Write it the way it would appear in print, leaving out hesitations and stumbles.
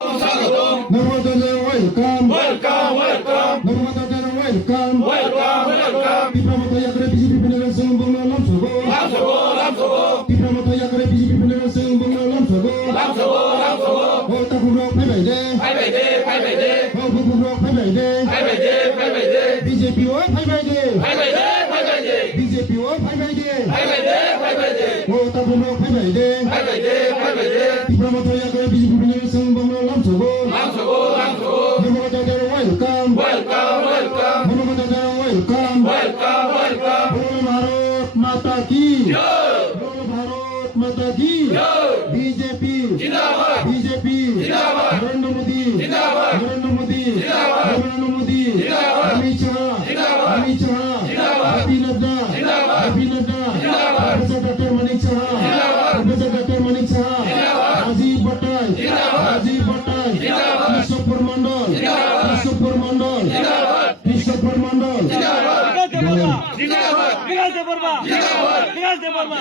নর্মদাদের welcome নর্মদাদের welcome পিপরামতো করে BJP federation Bangla নাম সগো পিপরামতো করে বিজেপি ফেডারেশন বাংলা নাম সগো ও তাকুরো ফাইবাই দে ও বুবুরো ফাইবাই দে বিজেপি ও ফাইবাই দে বিজেপি ও ফাইবাই দে ও তাকুরো ফাইবাই দে পিপরামতো করে বিজেপি ফেডারেশন বাংলা নাম সগো নর্মদাদের ওয়েলকাম নর্মদাদের ওয়েলকাম बोल भारत माता की बोल भारत माता की बीजेपी बीजेपी नरेंद्र मोदी नरेंद्र मोदी नरेंद्र मोदी अमित शाह हैप्पी नड्डा प्रोफेसर डॉक्टर मनीष शाह राजीव भट्टाई कृष्णपुर मंडल বিকাশ দে বর্মা